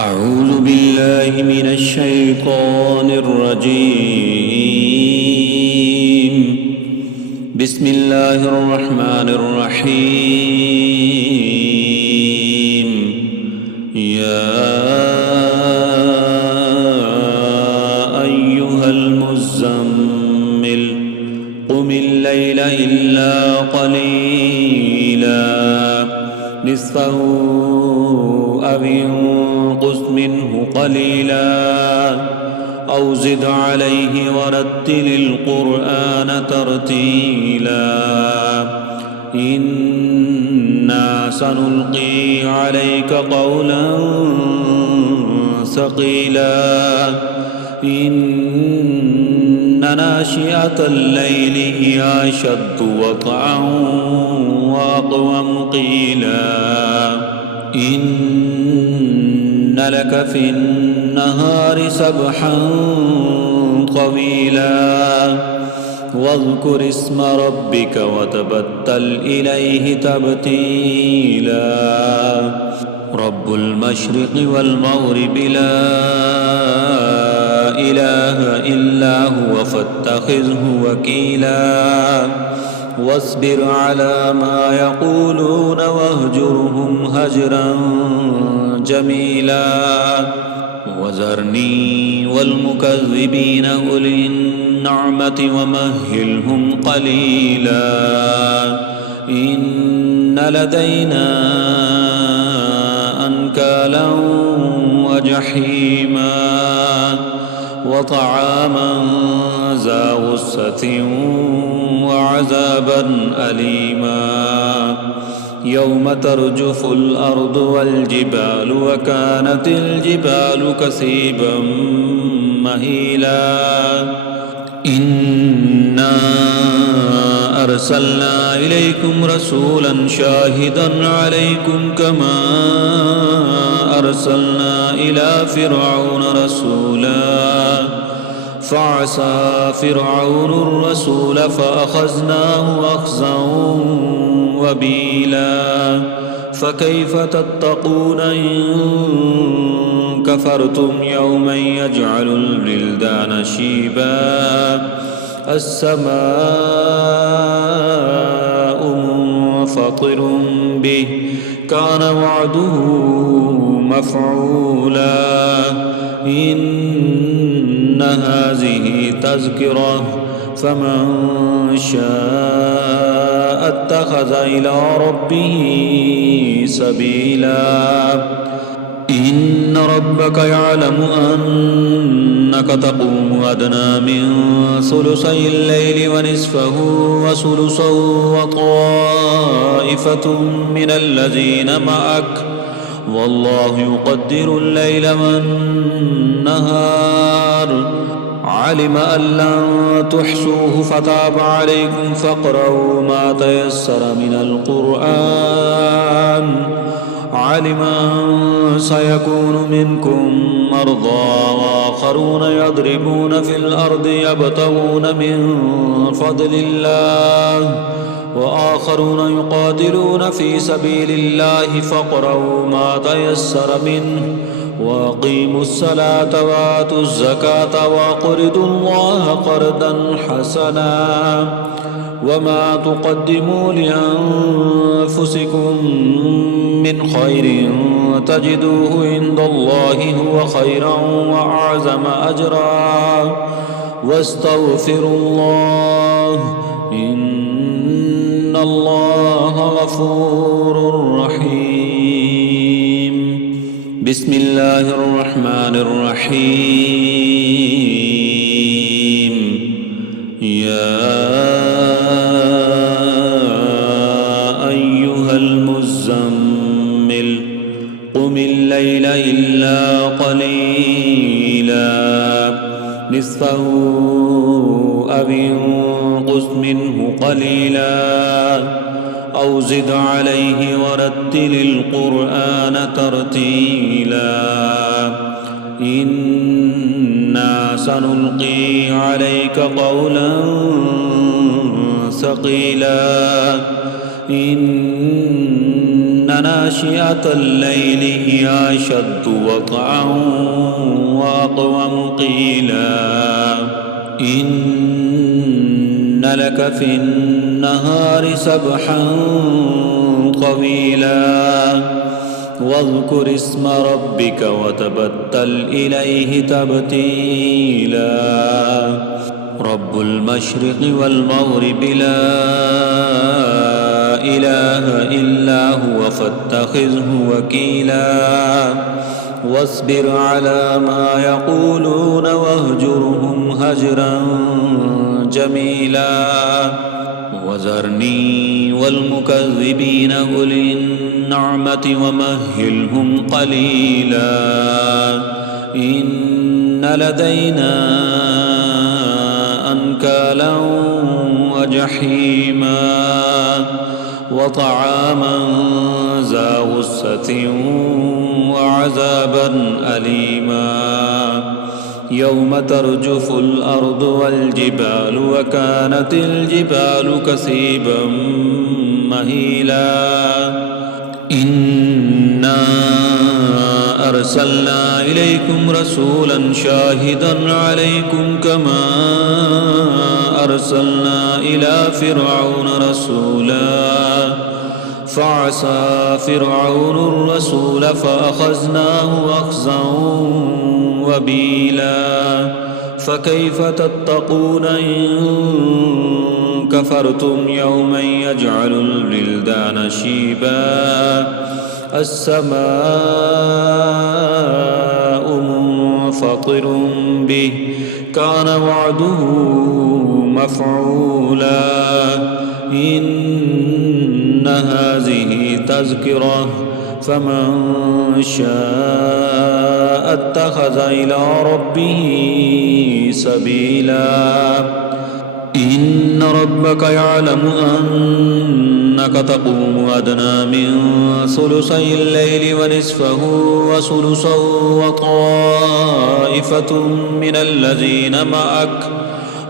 أعوذ بالله من الشيطان الرجيم. بسم الله الرحمن الرحيم. يا أيها المزمل قم الليل إلا قليلا نصفه أو انقص منه قليلا أو زد عليه ورتل القرآن ترتيلا إنا سنلقي عليك قولا ثقيلا إن ناشئة الليل هي أشد وطئا وأقوم قيلا إن لك في النهار سبحا طويلا واذكر اسم ربك وتبتل إليه تبتيلا رب المشرق والمغرب لا إله إلا هو فاتخذه وكيلا واصبر على ما يقولون واهجرهم هجرا جميلا وذرني والمكذبين أولي النعمة ومهلهم قليلا إن لدينا أنكالا وجحيما وطعاما ذا غصة وعذابا أليما يوم ترجف الأرض والجبال وكانت الجبال كثيبا مهيلا إنا أرسلنا إليكم رسولا شاهدا عليكم كما أرسلنا إلى فرعون رسولا فعصى فرعون الرسول فأخذناه أخذا وبيلا فكيف تتقون إن كفرتم يوما يجعل البلدان شيبا السماء منفطر به كان وعده مفعولا إن هذه تذكرة فمن شاء اتخذ إلى ربه سبيلا إن ربك يعلم أنك تقوم أدنى من ثلثي الليل ونصفه وثلثا وطائفة من الذين معك والله يقدر الليل والنهار علم أن لن تحصوه فتاب عليكم فاقرؤوا ما تيسر من القرآن علم أن سيكون منكم مرضى وآخرون يضربون في الأرض يبتغون من فضل الله وآخرون يقاتلون في سبيل الله فاقرؤوا ما تيسر منه وأقيموا الصلاة وآتوا الزكاة وأقرضوا الله قرضا حسنا وما تقدموا لأنفسكم من خير تجدوه عند الله هو خيرا وأعظم أجرا واستغفروا الله إن الله غفور رحيم. بسم الله الرحمن الرحيم. يا أيها المزمل قم الليل إلا قليلا نصفه أو انقص منه قليلا أو زد عليه ورتل القرآن ترتيلا إنا سنلقي عليك قولا ثقيلا إن ناشئة الليل هي أشد وطئا وأقوم قيلا إن لك في النهار سبحا طويلا واذكر اسم ربك وتبتل إليه تبتيلا رب المشرق والمغرب لا إله إلا هو فاتخذه وكيلا واصبر على ما يقولون واهجرهم هجرا جميلا وذرني والمكذبين أولي النعمة ومهلهم قليلا إن لدينا أنكالا وجحيما وطعاما ذا غصة وعذابا أليما يوم ترجف الأرض والجبال وكانت الجبال كثيبا مهيلا إنا أرسلنا إليكم رسولا شاهدا عليكم كما أرسلنا إلى فرعون رسولا فعصى فرعون الرسول فأخذناه أخذا وبيلا فكيف تتقون إن كفرتم يوما يجعل الولدان شيبا السماء منفطر به كان وعده مفعولا إن هذه تذكرة فمن شاء اتخذ إلى ربه سبيلا إن ربك يعلم أنك تقوم أدنى من ثلثي الليل ونصفه وثلثه وطائفة من الذين معك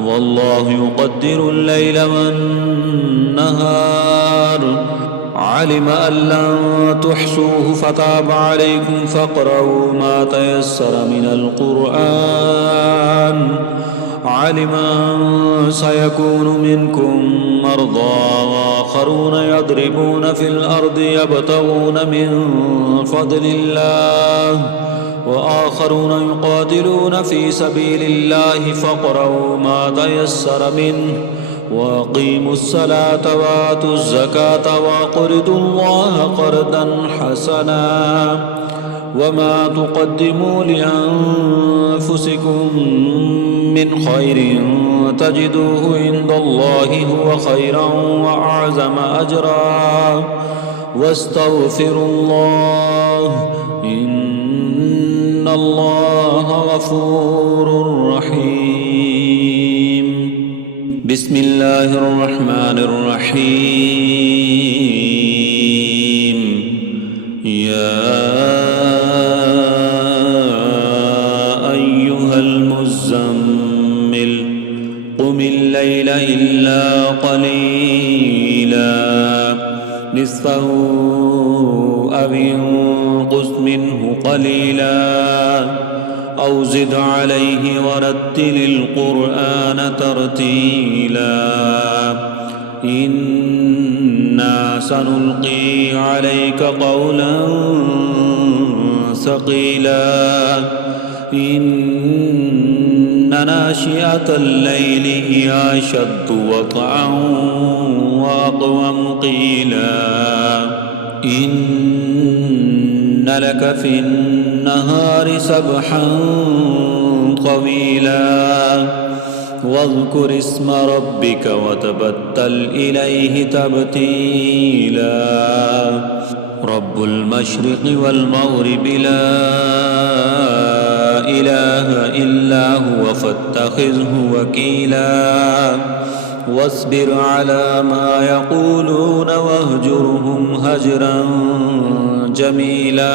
والله يقدر الليل والنهار علم أن لن تحصوه فتاب عليكم فاقرؤوا ما تيسر من القرآن علم أن سيكون منكم مرضى وآخرون يضربون في الأرض يبتغون من فضل الله وآخرون يقاتلون في سبيل الله فاقرؤوا ما تيسر منه وأقيموا الصلاة وآتوا الزكاة وأقرضوا الله قرضا حسنا وما تقدموا لأنفسكم من خير تجدوه عند الله هو خيرا وأعظم أجرا واستغفروا الله إن الله غفور رحيم بسم الله الرحمن الرحيم يا أيها المزمل قم الليل إلا قليلا نصفه أو انقص منه قليلا أو زد عليه ورتل القرآن ترتيلا إنا سنلقي عليك قولا ثقيلا إن ناشئة الليل هي أشد وطئا وأقوم قيلا إن لك في النهار سبحا طويلا واذكر اسم ربك وتبتل إليه تبتيلا رب المشرق والمغرب لا إله إلا هو فاتخذه وكيلا واصبر على ما يقولون واهجرهم هجرا جميلا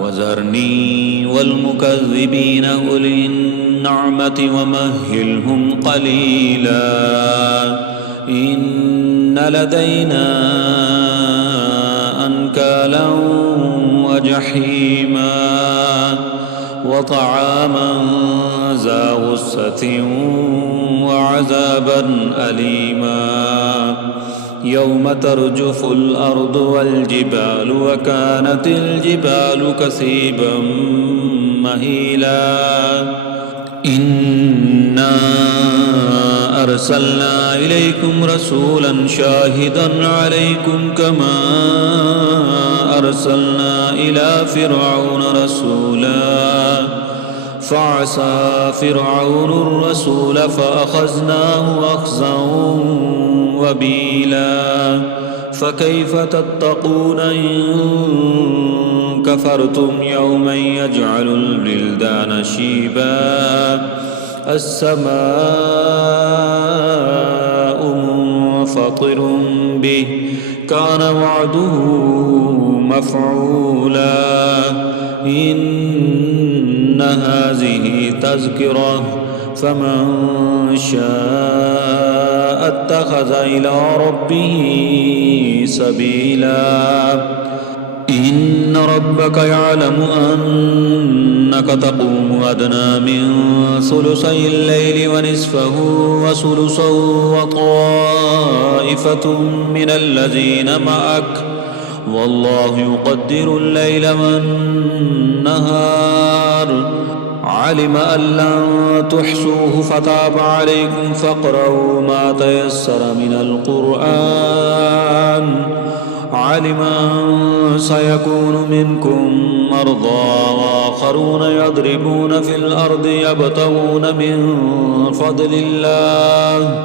وذرني والمكذبين أولي النعمة ومهلهم قليلا إن لدينا أنكالا وجحيما وطعاما ذا غصة وعذابا أليما يوم ترجف الأرض والجبال وكانت الجبال كثيبا مهيلا إنا أرسلنا إليكم رسولا شاهدا عليكم كما أرسلنا إلى فرعون رسولا فعصى فرعون الرسول فأخذناه أخذا وبيلا فكيف تتقون إن كفرتم يوما يجعل الولدان شيبا السماء منفطر به كان وعده مفعولا إن هذه تذكرة فمن شاء اتخذ إلى ربه سبيلا إن ربك يعلم أنك تقوم أدنى من ثلثي الليل ونصفه وثلثه وطائفة من الذين معك والله يقدر الليل والنهار علم أن لن تحصوه فتاب عليكم فاقرؤوا ما تيسر من القرآن علم أن سيكون منكم مرضى وآخرون يضربون في الأرض يبتغون من فضل الله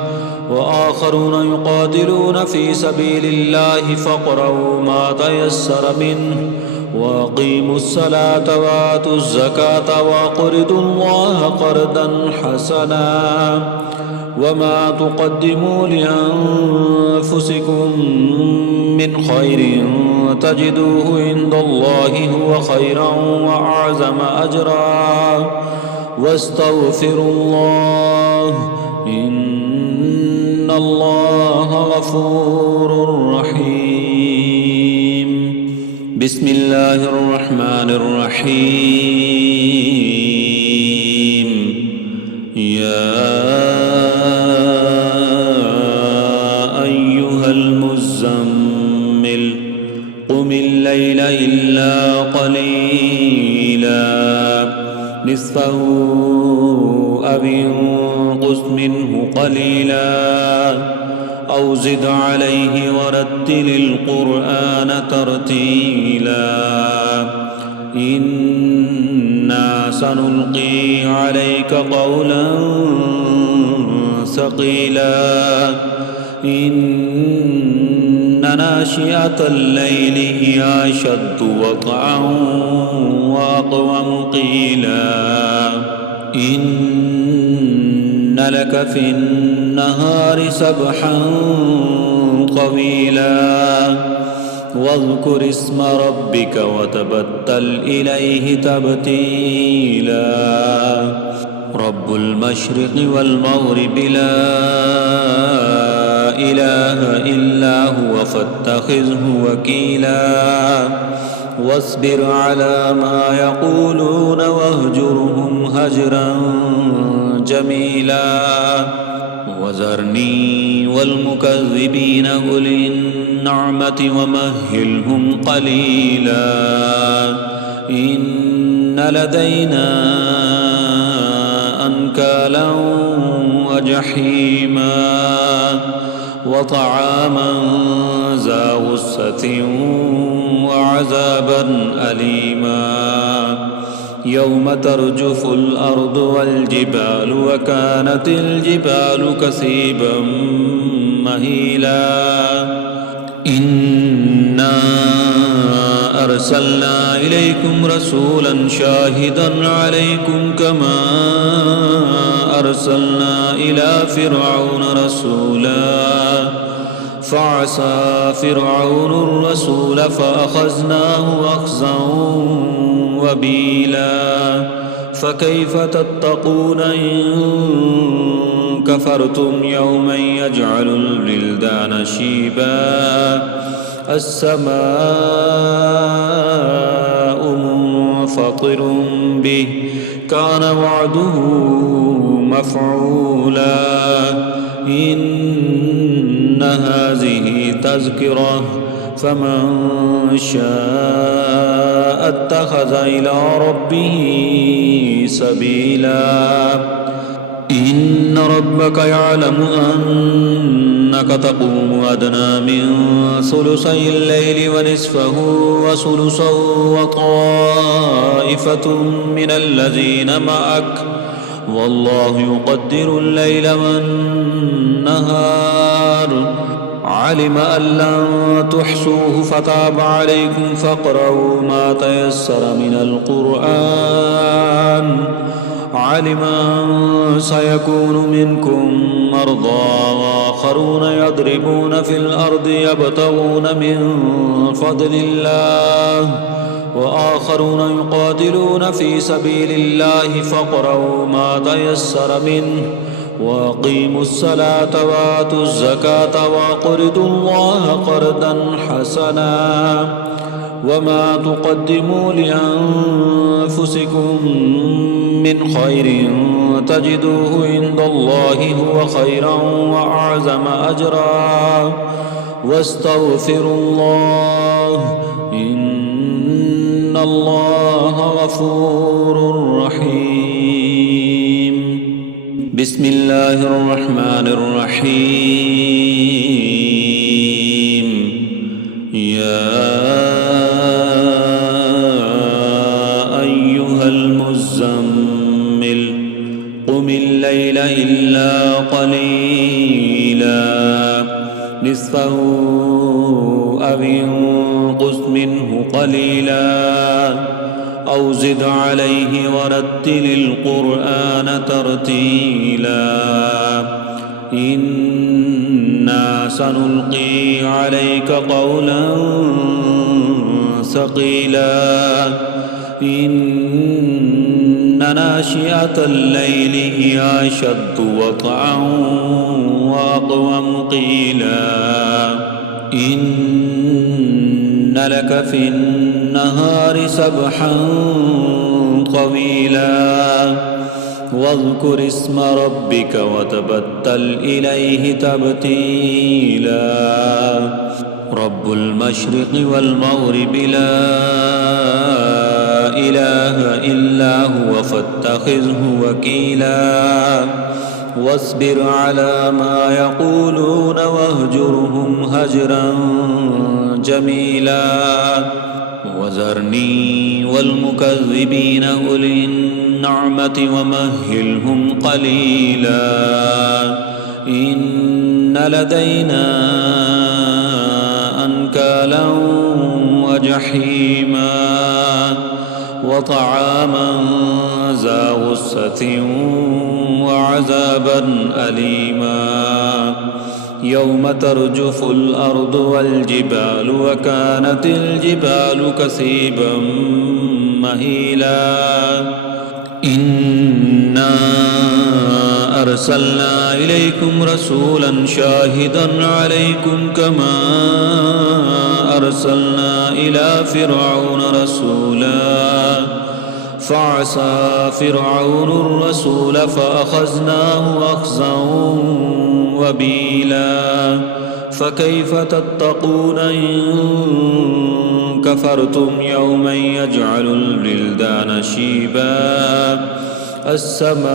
وآخرون يقاتلون في سبيل الله فاقرؤوا ما تيسر منه وأقيموا الصلاة وآتوا الزكاة وأقرضوا الله قرضا حسنا وما تقدموا لأنفسكم من خير تجدوه عند الله هو خيرا وأعظم أجرا واستغفروا الله إن الله غفور رحيم بسم الله الرحمن الرحيم يا أيها المزمل قم الليل إلا قليلا نصفه أو انقص منه قليلا أو زد عليه ورتل القرآن ترتيلا إنا سنلقي عليك قولا ثقيلا إن ناشئة الليل هي أشد وطئا وأقوم قيلا إن لك في النهار سبحا طويلا واذكر اسم ربك وتبتل إليه تبتيلا رب المشرق والمغرب لا إله إلا هو فاتخذه وكيلا واصبر على ما يقولون واهجرهم هجرا جميلا وذرني والمكذبين أولي النعمة ومهلهم قليلا إن لدينا أنكالا وجحيما وطعاما ذا غصة وعذابا أليما يوم ترجف الأرض والجبال وكانت الجبال كثيبا مهيلا إنا أرسلنا إليكم رسولا شاهدا عليكم كما أرسلنا إلى فرعون رسولا فعصى فرعون الرسول فأخذناه أخذا وبيلا فكيف تتقون إن كفرتم يوما يجعل الولدان شيبا السماء منفطر به كان وعده مفعولا إن هذه تذكرة فمن شاء اتخذ إلى ربه سبيلا إن ربك يعلم أنك تقوم أدنى من ثلثي الليل ونصفه وثلثا وطائفة من الذين معك والله يقدر الليل والنهار علم أن لن تحصوه فتاب عليكم فاقرؤوا ما تيسر من القرآن علم أن سيكون منكم مرضى وآخرون يضربون في الأرض يبتغون من فضل الله وآخرون يقاتلون في سبيل الله فاقرؤوا ما تيسر منه وأقيموا الصلاة وآتوا الزكاة وأقرضوا الله قرضا حسنا وما تقدموا لأنفسكم من خير تجدوه عند الله هو خيرا وأعظم أجرا واستغفروا الله إن الله غفور رحيم بسم الله الرحمن الرحيم يا أيها المزمل قم الليل إلا قليلا نصفه أو انقص منه قليلا أو زد عليه ورتل القرآن ترتيلا إنا سنلقي عليك قولا ثقيلا إن ناشئة الليل هي أشد وطئا وأقوم قيلا إن لك في النهار سبحا طويلا واذكر اسم ربك وتبتل إليه تبتيلا رب المشرق والمغرب لا إله إلا هو فاتخذه وكيلا واصبر على ما يقولون واهجرهم هجرا جميلا وذرني والمكذبين أولي النعمة ومهلهم قليلا إن لدينا أنكالا وجحيما وطعاما ذا غصة وعذابا أليما يوم ترجف الأرض والجبال وكانت الجبال كثيبا مهيلا إنا أرسلنا إليكم رسولا شاهدا عليكم كما أرسلنا إلى فرعون رسولا فعصى فرعون الرسول فأخذناه أخذا وبيلا فكيف تتقون إن كفرتم يوما يجعل البلدان شيبا السماء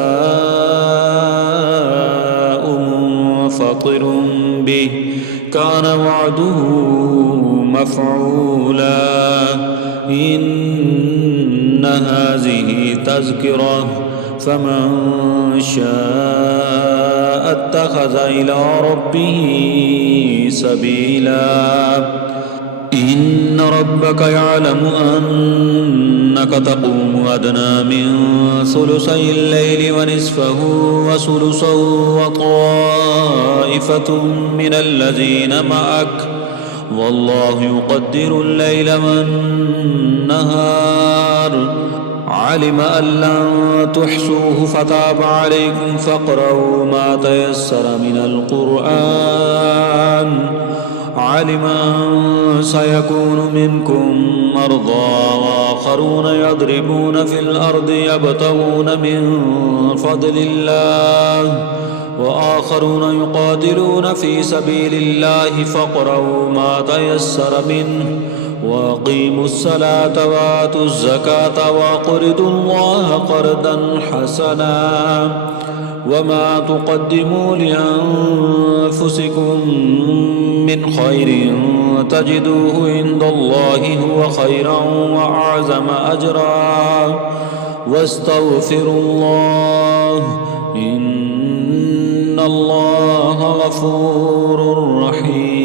منفطر به كان وعده مفعولا إن هذه تذكرة فمن شاء اتخذ إلى ربه سبيلا إن ربك يعلم أنك تقوم أدنى من ثلثي الليل ونصفه وثلثا وطائفة من الذين معك والله يقدر الليل والنهار علم أن لن تحصوه فتاب عليكم فاقرؤوا ما تيسر من القرآن علم أن سيكون منكم مرضى وآخرون يضربون في الأرض يبتغون من فضل الله وآخرون يقاتلون في سبيل الله فاقرؤوا ما تيسر منه وأقيموا الصلاة وآتوا الزكاة وأقرضوا الله قرضا حسنا وما تقدموا لأنفسكم من خير تجدوه عند الله هو خيرا وأعظم أجرا واستغفروا الله إن الله غفور رحيم.